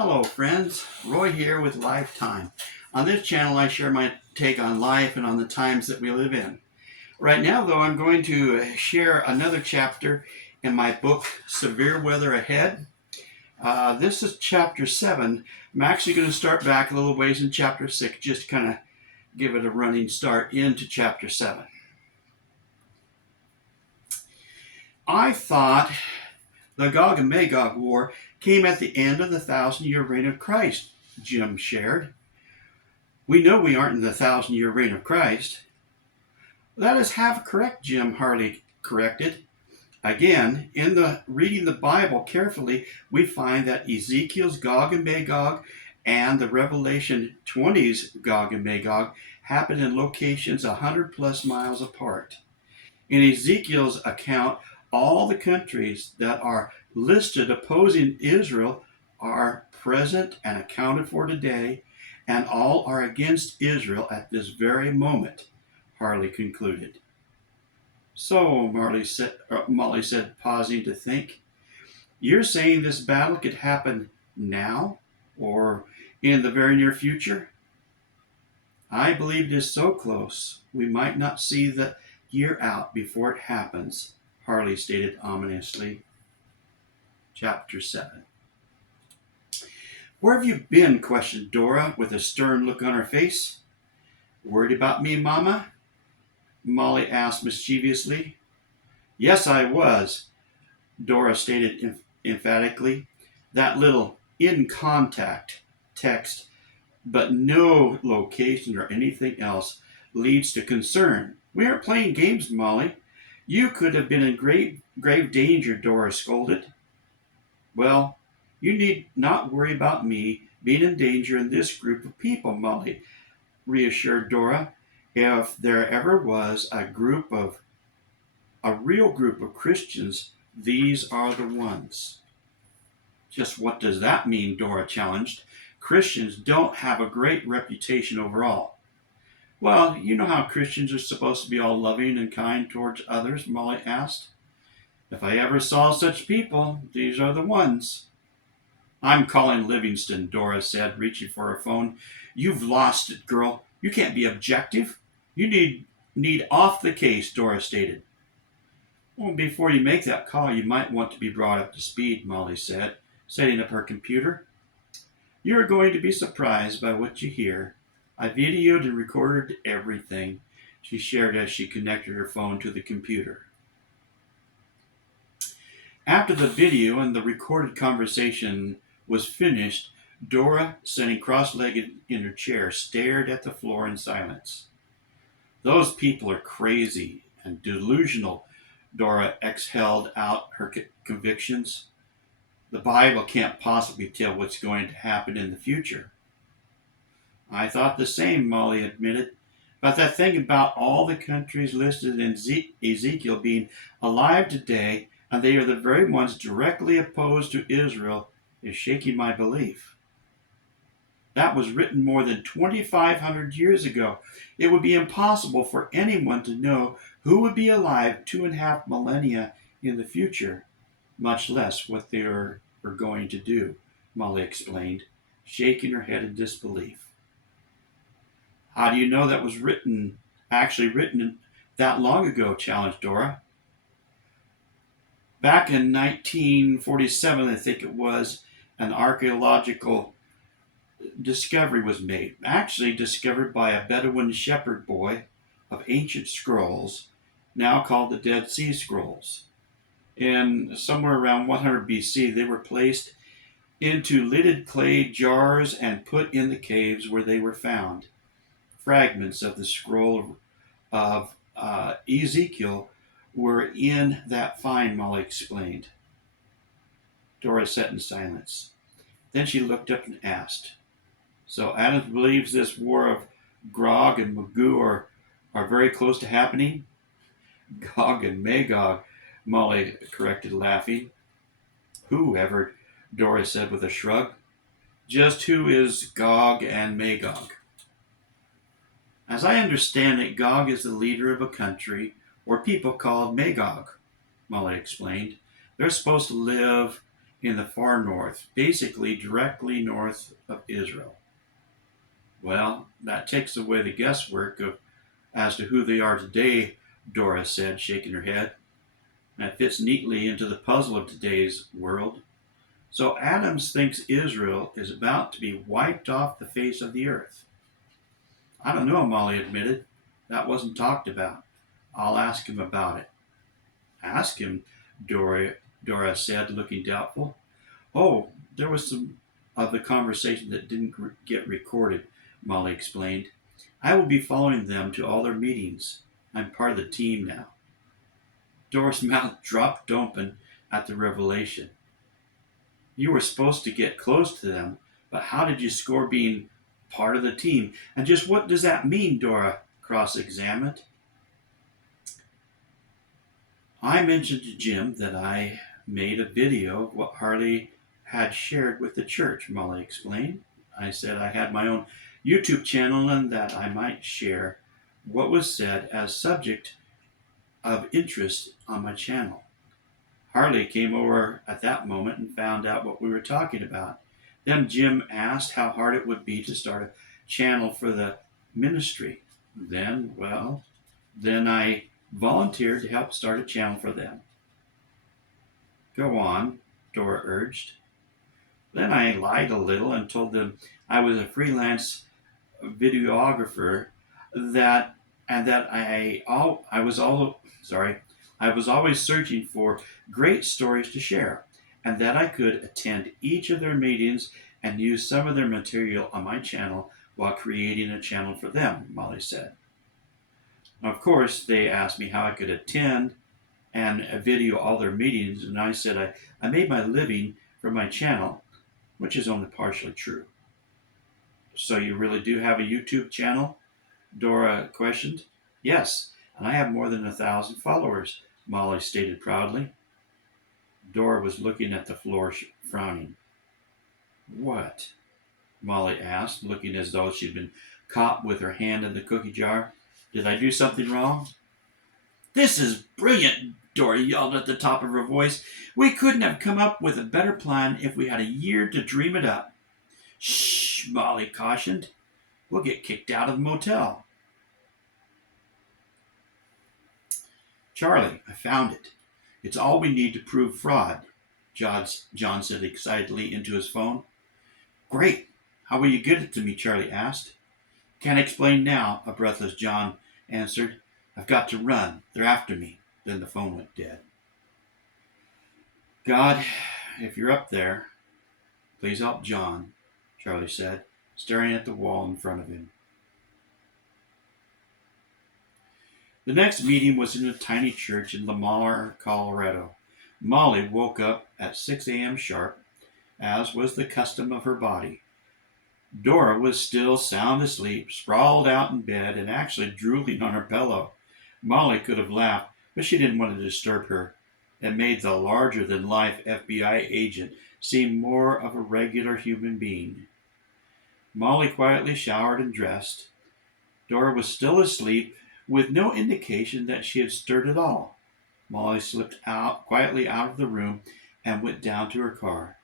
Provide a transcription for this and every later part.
Hello friends, Roy here with Lifetime. On this channel I share my take on life and on the times that we live in. Right now though I'm going to share another chapter in my book Severe Weather Ahead. This is chapter 7. I'm actually going to start back a little ways in chapter 6 just to kind of give it a running start into chapter 7. I thought the Gog and Magog war came at the end of the 1,000-year reign of Christ, Jim shared. We know we aren't in the 1,000-year reign of Christ. That is half correct, Jim Harley corrected. Again, in reading the Bible carefully, we find that Ezekiel's Gog and Magog and the Revelation 20's Gog and Magog happen in locations 100 plus miles apart. In Ezekiel's account, all the countries that are listed opposing Israel are present and accounted for today, and all are against Israel at this very moment, Harley concluded. So, Molly said, pausing to think, you're saying this battle could happen now or in the very near future? I believe it is so close we might not see the year out before it happens, Harley stated ominously. Chapter 7. Where have you been? Questioned Dora with a stern look on her face. Worried about me, Mama? Molly asked mischievously. Yes, I was, Dora stated emphatically. That little in contact text, but no location or anything else, leads to concern. We aren't playing games, Molly. You could have been in grave danger, Dora scolded. Well, you need not worry about me being in danger in this group of people, Molly reassured Dora. If there ever was a real group of Christians, these are the ones. Just what does that mean? Dora challenged. Christians don't have a great reputation overall. Well, you know how Christians are supposed to be all loving and kind towards others, Molly asked. If I ever saw such people, these are the ones. I'm calling Livingston, Dora said, reaching for her phone. You've lost it, girl. You can't be objective. You need off the case, Dora stated. Well, before you make that call, you might want to be brought up to speed, Molly said, setting up her computer. You're going to be surprised by what you hear. I videoed and recorded everything, she shared as she connected her phone to the computer. After the video and the recorded conversation was finished, Dora, sitting cross-legged in her chair, stared at the floor in silence. Those people are crazy and delusional, Dora exhaled out her convictions. The Bible can't possibly tell what's going to happen in the future. I thought the same, Molly admitted. But that thing about all the countries listed in Ezekiel being alive today, and they are the very ones directly opposed to Israel, is shaking my belief. That was written more than 2,500 years ago. It would be impossible for anyone to know who would be alive 2.5 millennia in the future, much less what they are going to do, Molly explained, shaking her head in disbelief. How do you know that was actually written that long ago? Challenged Dora. Back in 1947, I think it was, an archaeological discovery was made, actually discovered by a Bedouin shepherd boy, of ancient scrolls, now called the Dead Sea Scrolls. In somewhere around 100 BC, they were placed into lidded clay jars and put in the caves where they were found. Fragments of the scroll of Ezekiel were in that find, Molly explained. Dora sat in silence. Then she looked up and asked, So Adams believes this war of Gog and Magog are very close to happening? Gog and Magog, Molly corrected, laughing. Whoever, Dora said with a shrug. Just who is Gog and Magog? As I understand it, Gog is the leader of a country or people called Magog, Molly explained. They're supposed to live in the far north, basically directly north of Israel. Well, that takes away the guesswork of as to who they are today, Dora said, shaking her head. That fits neatly into the puzzle of today's world. So Adams thinks Israel is about to be wiped off the face of the earth. I don't know, Molly admitted. That wasn't talked about. I'll ask him about it. Ask him, Dora said, looking doubtful. Oh, there was some of the conversation that didn't get recorded, Molly explained. I will be following them to all their meetings. I'm part of the team now. Dora's mouth dropped open at the revelation. You were supposed to get close to them, but how did you score being part of the team? And just what does that mean? Dora cross-examined. I mentioned to Jim that I made a video of what Harley had shared with the church, Molly explained. I said I had my own YouTube channel and that I might share what was said as subject of interest on my channel. Harley came over at that moment and found out what we were talking about. Then Jim asked how hard it would be to start a channel for the ministry. Then I volunteered to help start a channel for them. Go on, Dora urged. Then I lied a little and told them I was a freelance videographer that I was always searching for great stories to share, and that I could attend each of their meetings and use some of their material on my channel while creating a channel for them, Molly said. Of course, they asked me how I could attend and video all their meetings, and I said I made my living from my channel, which is only partially true. So you really do have a YouTube channel? Dora questioned. Yes, and I have more than 1,000 followers, Molly stated proudly. Dora was looking at the floor, frowning. What? Molly asked, looking as though she'd been caught with her hand in the cookie jar. Did I do something wrong? This is brilliant, Dora yelled at the top of her voice. We couldn't have come up with a better plan if we had a year to dream it up. Shh, Molly cautioned. We'll get kicked out of the motel. Charlie, I found it. It's all we need to prove fraud, John said excitedly into his phone. Great. How will you get it to me? Charlie asked. Can't explain now, a breathless John answered. I've got to run. They're after me. Then the phone went dead. God, if you're up there, please help John, Charlie said, staring at the wall in front of him. The next meeting was in a tiny church in Lamar, Colorado. Molly woke up at 6 a.m. sharp, as was the custom of her body. Dora was still sound asleep, sprawled out in bed, and actually drooling on her pillow. Molly could have laughed, but she didn't want to disturb her. It made the larger-than-life FBI agent seem more of a regular human being. Molly quietly showered and dressed. Dora was still asleep, with no indication that she had stirred at all. Molly slipped quietly out of the room and went down to her car.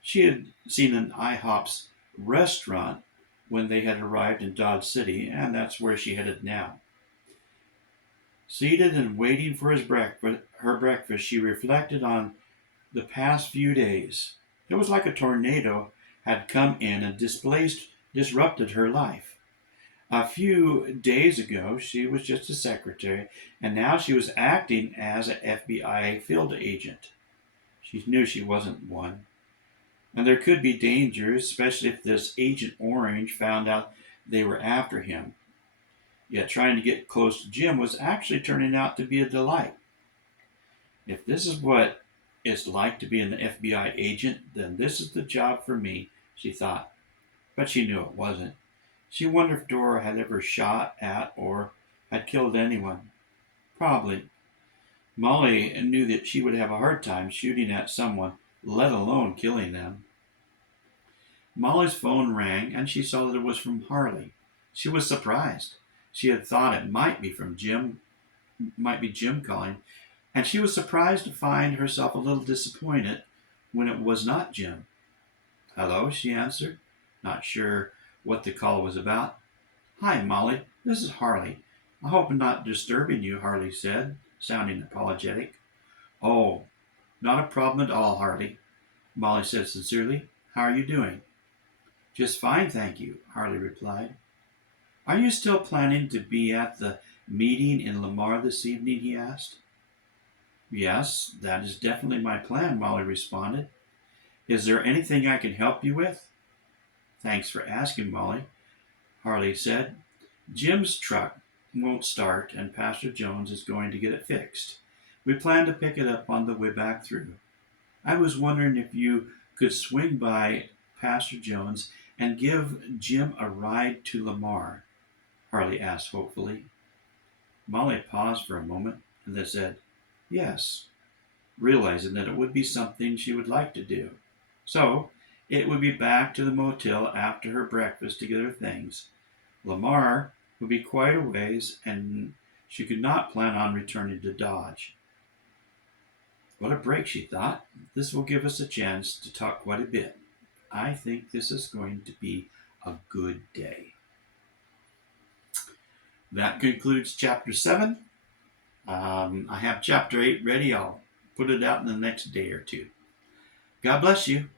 She had seen an IHOP's restaurant when they had arrived in Dodge City, and that's where she headed now. Seated and waiting for her breakfast, she reflected on the past few days. It was like a tornado had come in and disrupted her life. A few days ago, she was just a secretary, and now she was acting as an FBI field agent. She knew she wasn't one. And there could be dangers, especially if this Agent Orange found out they were after him. Yet trying to get close to Jim was actually turning out to be a delight. If this is what it's like to be an FBI agent, then this is the job for me, she thought. But she knew it wasn't. She wondered if Dora had ever shot at or had killed anyone. Probably. Molly knew that she would have a hard time shooting at someone, let alone killing them. Molly's phone rang, and she saw that it was from Harley. She was surprised. She had thought it might be Jim calling, and she was surprised to find herself a little disappointed when it was not Jim. "Hello," she answered, not sure what the call was about. "Hi, Molly. This is Harley. I hope I'm not disturbing you," Harley said, sounding apologetic. "Oh, not a problem at all, Harley," Molly said sincerely. "How are you doing?" "Just fine, thank you," Harley replied. "Are you still planning to be at the meeting in Lamar this evening?" he asked. "Yes, that is definitely my plan," Molly responded. "Is there anything I can help you with?" "Thanks for asking, Molly," Harley said. "Jim's truck won't start, and Pastor Jones is going to get it fixed. We plan to pick it up on the way back through. I was wondering if you could swing by Pastor Jones and give Jim a ride to Lamar," Harley asked hopefully. Molly paused for a moment and then said, "Yes," realizing that it would be something she would like to do. So it would be back to the motel after her breakfast to get her things. Lamar would be quite a ways, and she could not plan on returning to Dodge. What a break, she thought. This will give us a chance to talk quite a bit. I think this is going to be a good day. That concludes chapter 7. I have chapter 8 ready. I'll put it out in the next day or two. God bless you.